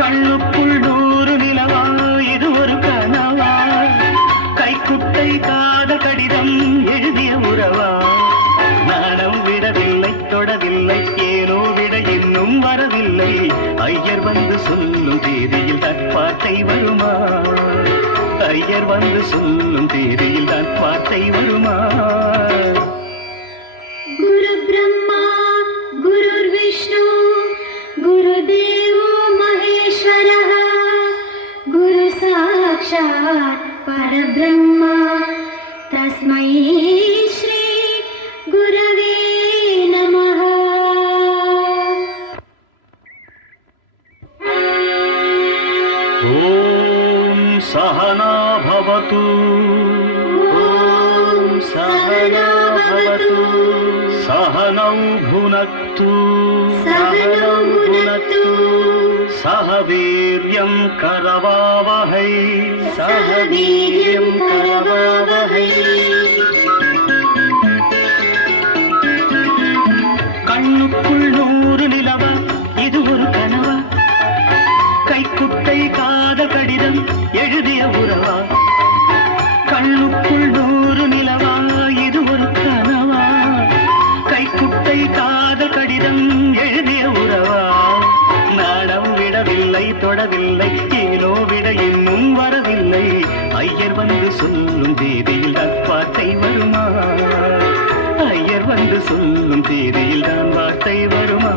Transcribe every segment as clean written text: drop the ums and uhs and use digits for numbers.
கண்ணுக்குள் நூறு நிலவா இது ஒரு கனவா கைக்குட்டை காத கடிதம் எழுதிய உறவா நாணம் விடவில்லை தொடவில்லை ஏனோ விட இன்னும் வரவில்லை ஐயர் வந்து சொல்லும் தேதியில் நட்பாட்டை வருமா ஐயர் வந்து சொல்லும் தேதியில் நட்பாட்டை வருமா குரு பிரம்மா குரு விஷ்ணு गुरुदेवो महेश्वरः गुरु साक्षात् परब्रह्मा तस्मै श्री गुरवे नमः ॐ सहना भवतु ॐ सहना भवतु सहनौ भुनक्तु सहनौ भुनक्तु सह वीर्यं करवावहै सह वीर्यं करवावहै கண்ணுக்குள் நூறு நிலவா இது ஒரு கனவா கைக்குட்டை காத கடிதம் எழுதிய உறவா கண்ணுக்குள் நூறு நிலவா இது ஒரு கனவா கைக்குட்டை காத கடிதம் எழுதிய உறவா நாடம் விடவில்லை தொடவில்லை ஏனோ விட இன்னும் வரவில்லை ஐயர் வந்து சொல்லும் தேதியில் நட்பாட்டை வருமா ஐயர் வந்து சொல்லும் தேதியில் நான் வார்த்தை வருமா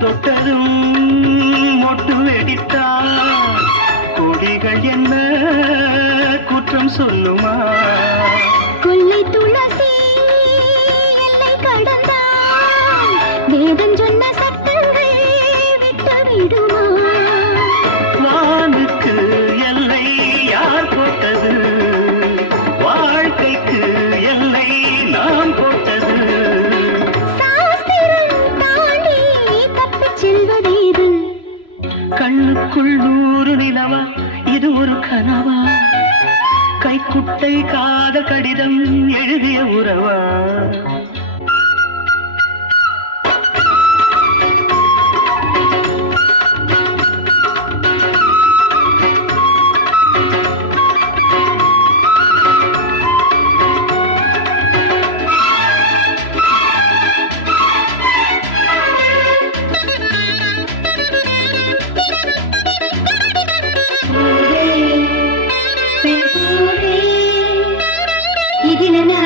தொட்டதும் மொட்டு வெடித்தால் கொடிகள் என்ன குற்றம் சொல்லுமா கொள்ளை துளசி எல்லை கடந்தால் வேதம் சொன்ன சட்டங்கள் விட்டு விடுமா வானுக்கு எல்லை யார் போட்டது வாழ்க்கைக்கு எல்லை நாம் போட்டது கண்ணுக்குள் நூறு நிலவா இது ஒரு கனவா கைக்குட்டை காத கடிதம் எழுதிய உறவா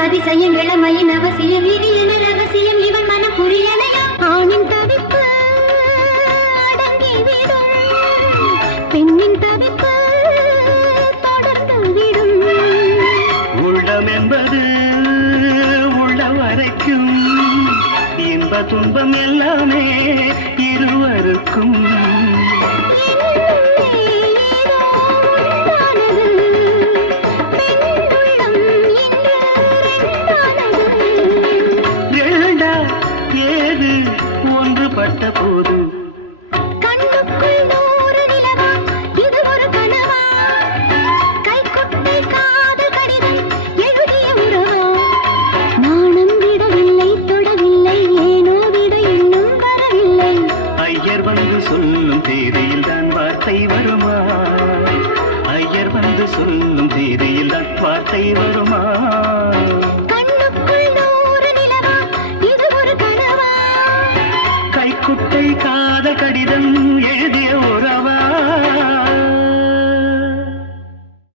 அதிசயம் இளமையின் அவசியம் இது என ரகசியம் இவன் மனம் புரியலையா ஆணின் தவிப்பு அடங்கிவிடும் பெண்ணின் தவிப்பு தொடர்ந்து விடும் உள்ளம் என்பது உள்ள வரைக்கும் இன்ப துன்பம் எல்லாமே இருவருக்கும்